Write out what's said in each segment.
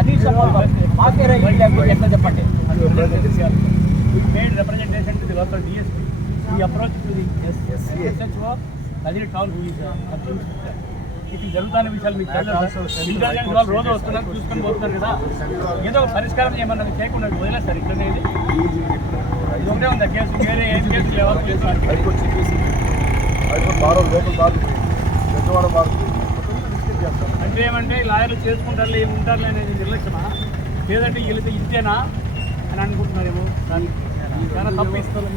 కనీసం మాకే లేకపోతే ఎట్లా చెప్పండి. Made representation to the local DSP. ఈ approach to the SHO Kadiri town ఇది జరుగుతున్న విషయాలు మీకు ఇంటెలిజెన్స్ వాళ్ళు రోజు వస్తున్నారు, చూసుకొని పోతున్నారు కదా. ఏదో పరిష్కారం ఏమన్నా చేయకుండా వదిలేస్తారు. ఇట్లనే ఇది ఒకటే ఉంది కేసు, వేరే ఏం కేసు లేవు. అంటే ఏమంటే లాయర్లు చేసుకుంటారు ఏమి ఉంటారు అనేది నిర్లక్ష్యమా, లేదంటే వీళ్ళతో ఇంతేనా అని అనుకుంటున్నారేమో. దాన్ని చాలా తప్పు ఇస్తారు.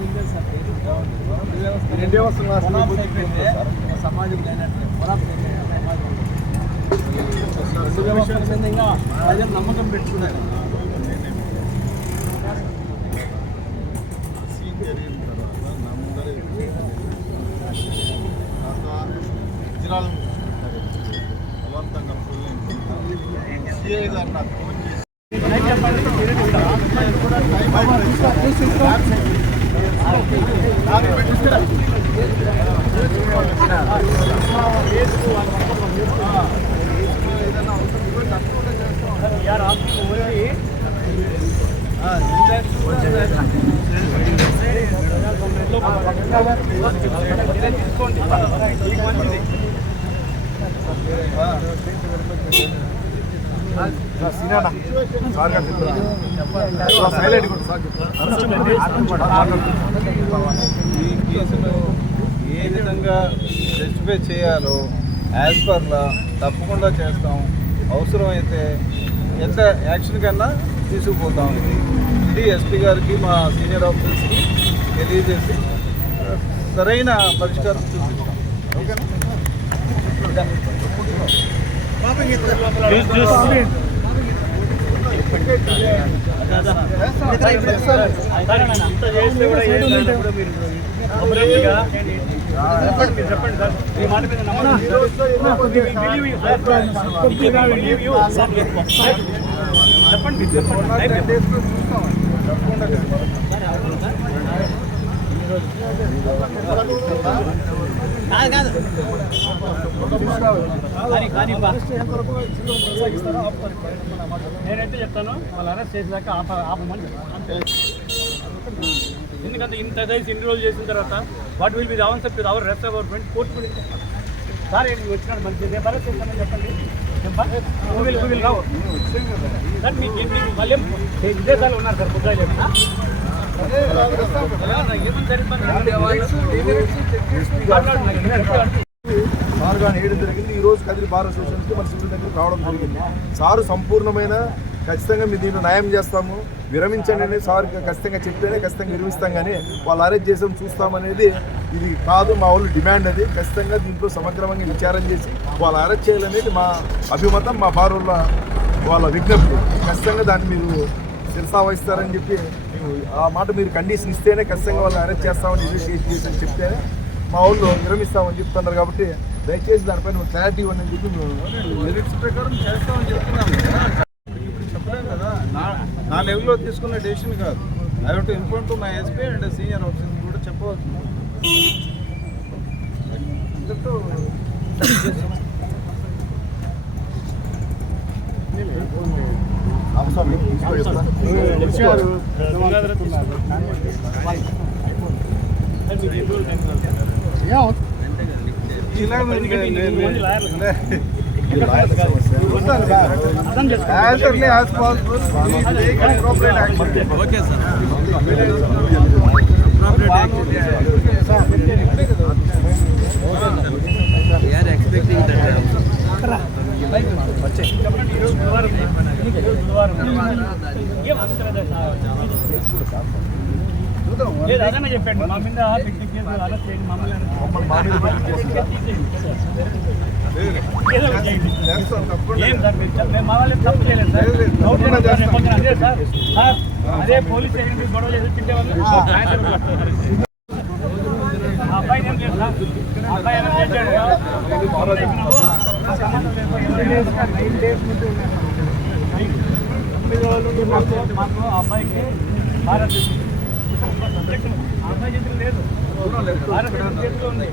సమాజం లేనట్లే ఇంకా ప్రజలు నమ్మకం పెట్టుకున్నారు. यार आपकी ओनली ఈ కేసును ఏ విధంగా జస్టిఫై చేయాలో యాజ్ పర్ లా తప్పకుండా చేస్తాం. అవసరమైతే ఎంత యాక్షన్ కన్నా తీసుకుపోతాం. ఇది ఎస్పీ గారికి మా సీనియర్ ఆఫీసర్స్కి తెలియజేసి సరైన పరిష్కారం చూపిస్తాం. ఓకేనా? చెప్పండి సార్, ఈ మాట మీద నేనైతే చెప్తాను, వాళ్ళు అరెస్ట్ చేసేదాకా ఆపమని. ఎందుకంటే ఇంత దయచేసి ఇన్ని రోజులు చేసిన తర్వాత what will be the answer to our rest our friend court కూడా సార్ వచ్చినాడు మంచి రేపు అరెస్ట్ చేస్తామని చెప్పండి. సార్ మీకు మళ్ళీ విదేశాలు ఉన్నారు సార్, ముద్దాయిలు సార్ కానీ ఏడు జరిగింది. ఈరోజు కదిరి బార్ అసోసియేషన్కి మన సివిల్ దగ్గరికి రావడం జరిగింది. సారు సంపూర్ణమైన ఖచ్చితంగా మీ దీంట్లో న్యాయం చేస్తాము, విరమించండి అని సార్ ఖచ్చితంగా చెప్తేనే ఖచ్చితంగా విరమిస్తాం. కానీ వాళ్ళు అరెస్ట్ చేసాం చూస్తామనేది ఇది కాదు. మా వాళ్ళు డిమాండ్ అది. ఖచ్చితంగా దీంట్లో సమగ్రమంగా విచారం చేసి వాళ్ళు అరెస్ట్ చేయాలనేది మా అభిమతం, మా బార్ వాళ్ళ విజ్ఞప్తి. ఖచ్చితంగా దాన్ని మీరు శిరసావహిస్తారని చెప్పి ఆ మాట మీరు కండిషన్ ఇస్తేనే ఖచ్చితంగా వాళ్ళు అరెస్ట్ చేస్తామని కేసు చేసి అని చెప్తేనే మా వాళ్ళు విరమిస్తామని చెప్తున్నారు. కాబట్టి దయచేసి దానిపైన క్లారిటీ ఇవ్వండి అని చెప్పి మెరిట్స్ ప్రకారం చేస్తామని చెప్తున్నాము. ఇప్పుడు చెప్పలేం కదా, నా లెవెల్లో తీసుకున్న డెసిషన్ కాదు. I have to inform to my SP and senior officers కూడా చెప్పవలసింది. as possible take appropriate action. Okay sir, appropriate action. We are expecting that. అదన్నా చెప్పండి, మా మీద పెట్టి కేసు అరెస్ట్ చేయండి, మా వాళ్ళే తప్పు చేయలేదు సార్. అదే సార్, అదే పోలీస్ స్టేషన్ గొడవ చేసి తింటే వాళ్ళు అబ్బాయి ఏం లేదు సార్, అబ్బాయి ఎలా చేశాడు మాకు అబ్బాయికి భారత్ అబ్బాయి చేతులు లేదు, భారత్ చేతిలో ఉంది.